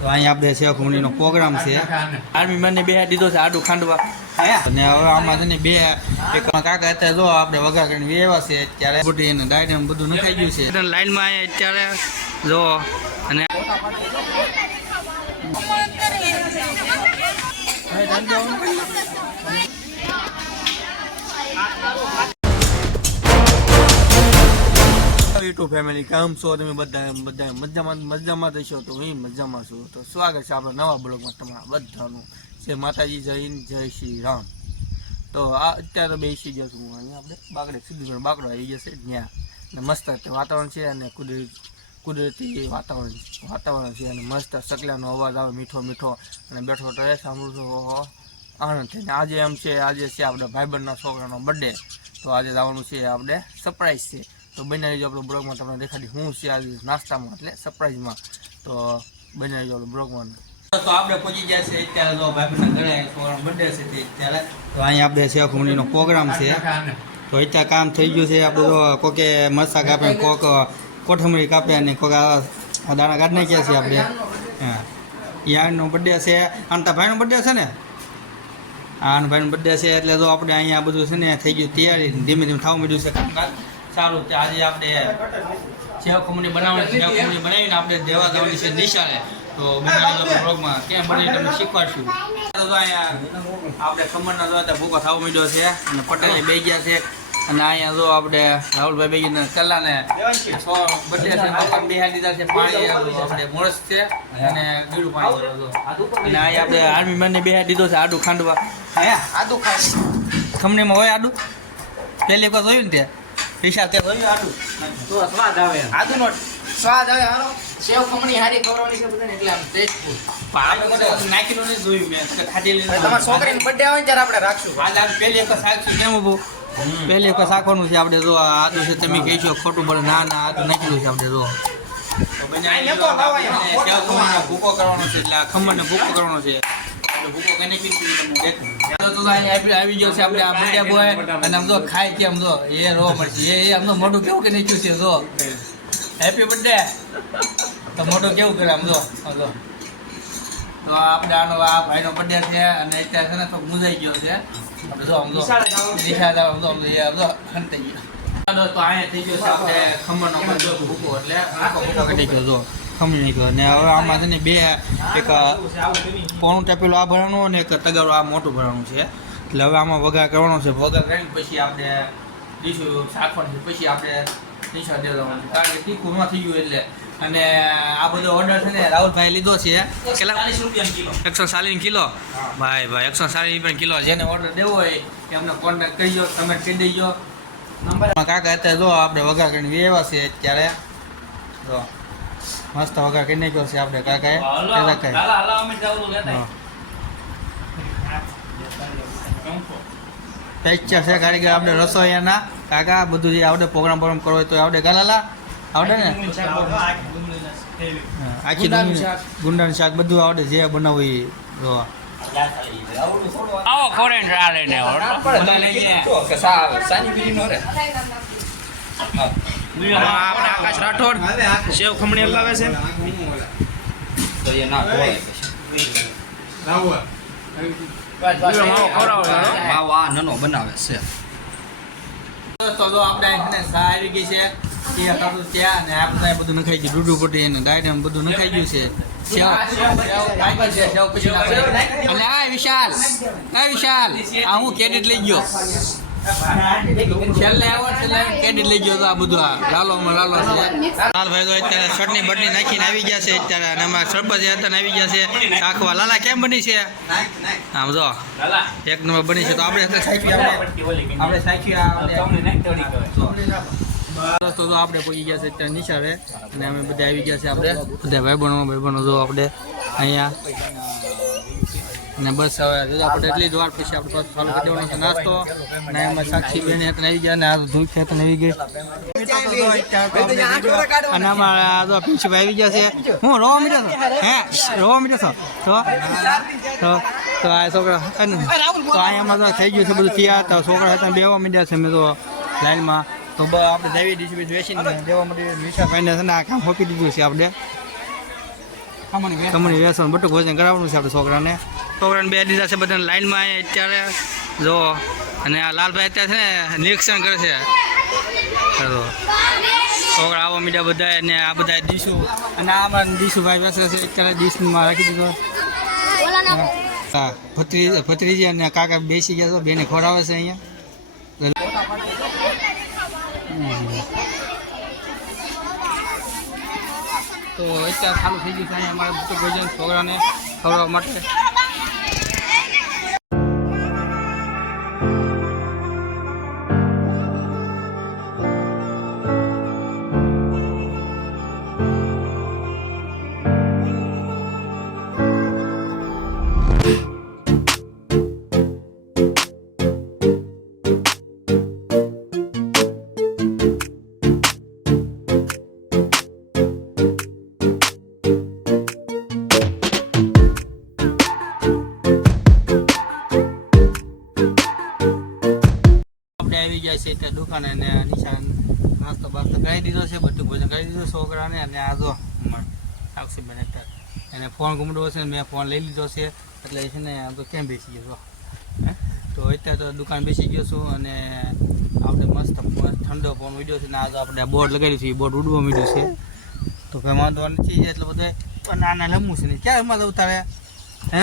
તો અહીંયા આપણે શેખમુનિનો પ્રોગ્રામ છે. આર્મી મને બે દીધો છે આડું ખાંડવા. અને હવે આમાં છે ને બે એક કાકા અત્યારે જો આપણે વઘાર કરીને વેવા છે ત્યારે બુટી અને ડાયરી બધું નખાઈ ગયું છે. લાઈનમાં અત્યારે જો અને યુટ્યુબ ફેમિલી કેમ છો તમે બધા બધા મજામાં મજામાં થશો તો હું મજામાં છું. તો સ્વાગત છે આપણા નવા બ્લોગમાં તમારા બધાનું. છે માતાજી જય હિન્દ, જય શ્રી રામ. તો આ અત્યારે બેસી ગયા છું હું આપણે. બાકડે સીધું બાકડો આવી જશે ત્યાં. અને મસ્ત વાતાવરણ છે અને કુદરતી કુદરતી વાતાવરણ વાતાવરણ છે અને મસ્ત સકલાનો અવાજ આવે મીઠો મીઠો. અને બેઠો તો એ સાંભળું આનંદ થઈને આજે એમ છે આજે છે આપણે ભાઈબંધના છોકરાનો બર્થડે તો આજે લાવવાનું છે આપણે. સરપ્રાઈઝ છે. તો બનાવી જો આપણો બ્લોગમાં તમને દેખાડી હું છે આવી નાસ્તામાં, એટલે સરપ્રાઈઝમાં તો બનાવી જો આપણે બ્લોગમાં તો આપણે પહોંચી ગયા છે અત્યારે તો ભાઈબંધના ઘરે છોકરાનો બર્થડે છે તે અત્યારે. તો અહીંયા આપણે શેખુણીનો પ્રોગ્રામ છે. તો અત્યારે કામ થઈ ગયું છે આપણે તો કોકે મરસા કાપે કોક કોથમરી કાપે અને કોક દાણા કાઢી નાખ્યા છે આપણે. હા. યાનનો બર્થડે છે આનતા ભાઈનો બર્થડે છે ને? આન ભાઈનો બર્થડે છે, એટલે તો આપણે અહીંયા બધું છે ને, થઈ ગયું તૈયારી, ધીમે ધીમે થવા માંડ્યું છે કામકાજ. સારું કે આજે આપણે સેવ ખમણી બનાવવાની સેવ ખમણી બનાવીને આપણે દેવા જવાની છે નિશાળે. તો બનાવી બ્લોગમાં ક્યાં બની તમને શીખવાડશું. તો અહીંયા આપણે ખમણના જો ભૂકો થવા માંડ્યો છે અને પટેલ બે ગયા છે. અને અહીંયા જો આપણે રાહુલભાઈ બેગીને ચલ્લાને સો બધે છે મકાન બેહાડી લીધા છે પાણી આપણે મોરસ છે અને ગીડું પાણી અને અહીંયા આપણે આર્મી મેનને બેહાડી દીધો છે આડું ખાંડવા. હા? આડું ખાંડ. ખમણીમાં હોય આડું? પહેલી વખત જોયું ને તે? પૈસા તે હોય આડું તો સ્વાદ આવે આદુ નો સ્વાદ આવે હારો સેવ ખમણી હારી ખવડાવવાની છે બધાને એટલે આમ ટેસ્ટફુલ પાપ મને નાખીનો નથી જોયું મેં. તો ખાધેલું. તમારા છોકરીનો બર્થડે આવે ત્યારે આપણે રાખશું. આજ આપણે પહેલી એક સાક્ષી કેમ ઊભો પહેલી એક સાખવાનું છે આપણે જો આદુ છે તમે કહેશો ખોટું બોલે ના ના આદુ નાખેલું છે આપણે જો. ભૂકો કરવાનો છે એટલે આ ખમણને ભૂકો કરવાનો છે. ભૂકો કઈને કીધું તમને તો તો અહીંયા આવી ગયો છે આપણે આ બર્થડે બોય અને આમ જો ખાય કેમ જો એ રો મળશે. એ એ આમ તો મોઢું કેવું કે નીચું છે જો. હેપી બર્થડે તો મોઢું કેવું કરે આમ જો જો તો. આપણે આનો આ ભાઈનો બર્થડે છે અને અત્યારે છે ને તો મુંજાઈ ગયો છે. આપણે જો આમ જો નિશાળ આમ જો આમ જો આમ જો હંતાઈ ગયો. ચાલો તો અહીંયા થઈ ગયો છે આપણે ખમણનો બધો ભૂકો એટલે ભૂકો ભૂકો કાઢી ગયો જો. ખમણી નાખ્યો અને હવે આમાં છે ને બે એક પોણું ટેપેલું આ ભરવાનું અને એક તગારું આ મોટું ભરવાનું છે. એટલે હવે આમાં વઘાર કરવાનો છે. વઘાર કરીને પછી આપણે ડીશું શાકવાનું પછી આપણે નિશાળ દેવાનું કારણ કે તીખું ન થઈ ગયું એટલે. અને આ બધો ઓર્ડર છે ને રાહુલભાઈ લીધો છે. કેટલા? એકસો ચાલીસ કિલો. ભાઈ ભાઈ એકસો ચાલીસ રૂપિયા કિલો. જેને ઓર્ડર દેવો હોય એ અમને કોન્ટેક્ટ કરજો કમેન્ટ કરી દેજો. નંબર? કાકા અત્યારે જો આપણે વઘાર કરીને વેવા છે અત્યારે. જો. મસ્ત વઘાર કઈ નહીં છે આપણે કાકા એ હા. પેચર છે કારીગર આપણે રસોઈયાના કાકા બધું જે આવડે પ્રોગ્રામ પ્રોગ્રામ કરવો હોય તો આવડે ગાલાલા આવડે ને આખી ગુંડાનું શાક. બધું આવડે જે બનાવવું એ જો આવો ને આપણે આકાશ રાઠોડ. સેવ ખમણી લાવે છે. તો આપણે છે ને સા આવી ગઈ છે ત્યાં ને આપણે બધું નખાઈ ગયું. ડૂડું પટી ને ડાયરી બધું નખાઈ ગયું છે. અને આ વિશાલ. આ વિશાલ. આ હું કેડિટ લઈ ગયો. છેલ્લે આવ્યો છેલ્લે ક્રેડિટ લઈ ગયો તો આ બધું આ લાલો લાલો છે. લાલ ભાઈ તો અત્યારે ચટણી બટણી નાખીને આવી ગયા છે. અત્યારે અને અમારા હતા આવી ગયા છે. શાખવા લાલા કેમ બની છે? આમ જો એક નંબર બની છે તો આપણે સાચી આપણે. આપણે તો આપણે પહોંચી ગયા છે અત્યારે નિશાળે. અને અમે બધા આવી ગયા છે આપણે. બધા ભાઈ બહેનો ભાઈ બહેનો જો આપણે અહીંયા અને બસ હવે આપણે એટલી જ વાર પછી આપણે પાછું ચાલુ કરી દેવાનો છે. નાસ્તો અને એમાં સાક્ષી બેન હેઠળ આવી ગયા અને આ ધૂળ હેઠળ આવી ગઈ. અને અમારા તો પિંશુભાઈ આવી ગયા છે. હું રોવા મીઠો છો હે? રોવા મીઠો છો? તો? તો? તો આ છોકરા તો તો અહીંયામાં તો થઈ ગયું છે બધું તૈયાર. તો છોકરા હતા બેવા મીડ્યા છે મેં તો લાઈનમાં. તો આપણે દેવી બીજ વેચીને દેવા માટે વિશાભાઈને છે ને આ કામ સોંપી દીધું છે આપણે. કમણી વેસણ બટુક ભોજન કરાવવાનું છે આપણે છોકરાને. છોકરાને બે દીધા છે બધાને લાઈનમાં અહીં અત્યારે. જો અને આ લાલભાઈ અત્યારે છે ને નિરીક્ષણ કરે છે. છોકરા આવો મીડિયા બધા અને આ બધા દીશુ. અને આ અમારા દીશુભાઈ બેસે છે. અત્યારે ડીશમાં રાખી દીધો. હા. ભત્રી ભત્રીજી અને કાકા બેસી ગયા તો બેને ખોરાવે છે અહીંયા. તો અત્યારે ચાલુ થઈ ગયું છે. અહીંયા અમારે બધું ભોજન છોકરાને ખવડાવવા માટે. આવી ગયા છે ત્યાં દુકાને અને નિશાન નાસ્તો બાસ્તો કરી દીધો છે બધું ભોજન કરી દીધું છોકરાને અને આ જો સાક્ષીબેન અત્યારે એને ફોન ગુમડો હશે મેં ફોન લઈ લીધો છે, એટલે છે ને આમ તો કેમ બેસી ગયો હે? તો અત્યારે તો દુકાન બેસી ગયો છું અને આપણે મસ્ત ઠંડો ફોન વીડ્યો છે ને આ તો આપણે બોર્ડ લગાવ્યું છે, એ બોર્ડ ઉડવા મીડ્યું છે. તો કંઈ વાંધો નથી, એટલે બધા નાના લંબુ છે ને ક્યારે એમાં ઉતારે? હે?